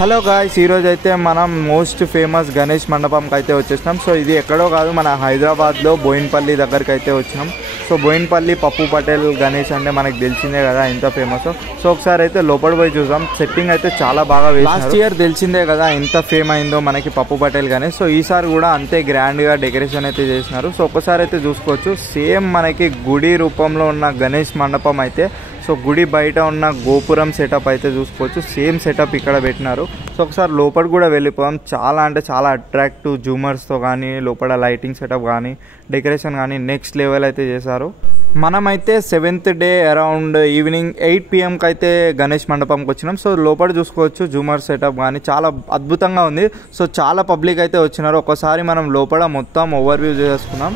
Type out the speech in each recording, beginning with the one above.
Hello guys, ఈరోజు అయితే మనం మోస్ట్ ఫేమస్ గణేష్ మండపంకి అయితే వచ్చేసినాం. సో ఇది ఎక్కడో కాదు, మన హైదరాబాద్లో బోయిన్పల్లి దగ్గరికి అయితే వచ్చినాం. సో బోయిన్పల్లి పప్పు పటేల్ గణేష్ అంటే మనకు తెలిసిందే కదా ఎంత ఫేమస్. సో ఒకసారి అయితే లోపల పోయి చూసాం. సెట్టింగ్ అయితే చాలా బాగా వేసినారు. లాస్ట్ ఇయర్ తెలిసిందే కదా ఎంత ఫేమ్ అయిందో మనకి పప్పు పటేల్ గణేష్. సో ఈసారి కూడా అంతే గ్రాండ్గా డెకరేషన్ అయితే చేసినారు. సో ఒకసారి అయితే చూసుకోవచ్చు. సేమ్ మనకి గుడి రూపంలో ఉన్న గణేష్ మండపం అయితే, సో గుడి బయట ఉన్న గోపురం సెటప్ అయితే చూసుకోవచ్చు. సేమ్ సెటప్ ఇక్కడ పెట్టినారు. సో ఒకసారి లోపల కూడా వెళ్ళిపోయాం. చాలా అంటే చాలా అట్రాక్టివ్ జూమర్స్తో కానీ, లోపల లైటింగ్ సెటప్ కానీ, డెకరేషన్ కానీ నెక్స్ట్ లెవెల్ అయితే చేశారు. మనమైతే 7th day around evening 8 PM అయితే గణేష్ మండపంకి వచ్చినాం. సో లోపల చూసుకోవచ్చు జూమర్ సెటప్ కానీ చాలా అద్భుతంగా ఉంది. సో చాలా పబ్లిక్ అయితే వచ్చినారు. ఒకసారి మనం లోపల మొత్తం ఓవర్వ్యూ చేసుకున్నాం.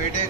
वेटे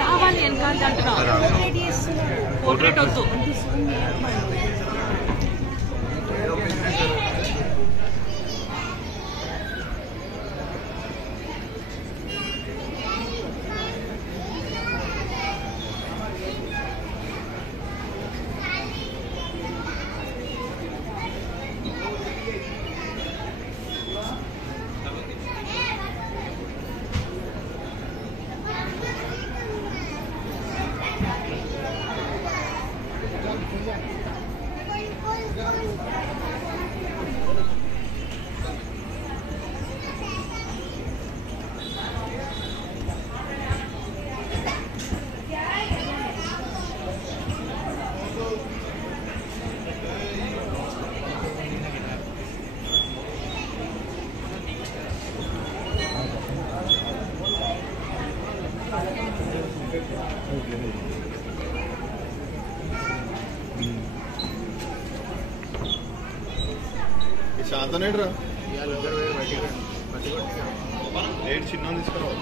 రావాలి వెనకాల పోర్ట్రేట్ వద్దు. శాంతనేడ్రా లేట్ చిన్న తీసుకురావాలి.